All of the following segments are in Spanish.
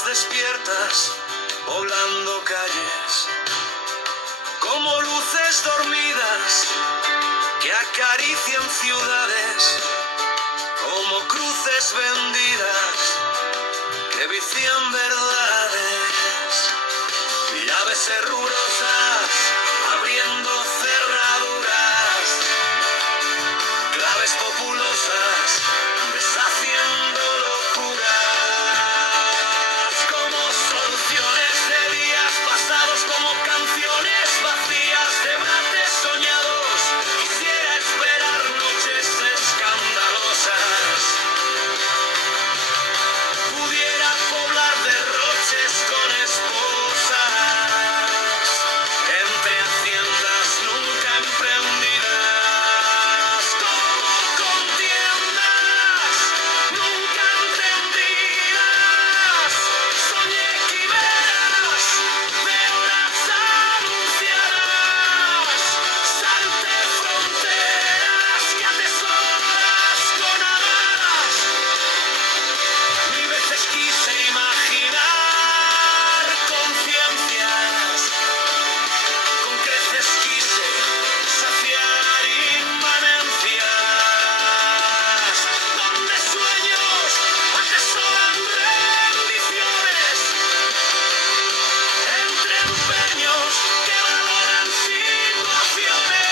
voces despiertas, poblando calles, como luces dormidas que acarician ciudades, como cruces vendidas que vician verdades, llaves herrurosas abriendo cerraduras, claves populosas deshaciendo locuras, como soluciones de días pasados, como canciones vacías, debates soñados. Quisiera esperar noches escandalosas, pudiera poblar derroches con esposas, entre haciendas nunca emprendidas, como contiendas nunca entendidas. Soñé quimeras de horas anunciadas, salté fronteras que atesoras con alas. Mil veces quise imaginar conciencias, con creces quise saciar inmanencias, donde sueños atesoran rendiciones, entre empeños que valoran situaciones,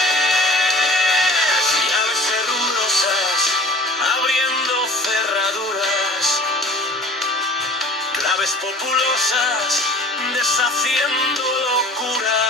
llaves herrurosas abriendo cerraduras, claves populosas deshaciendo locuras.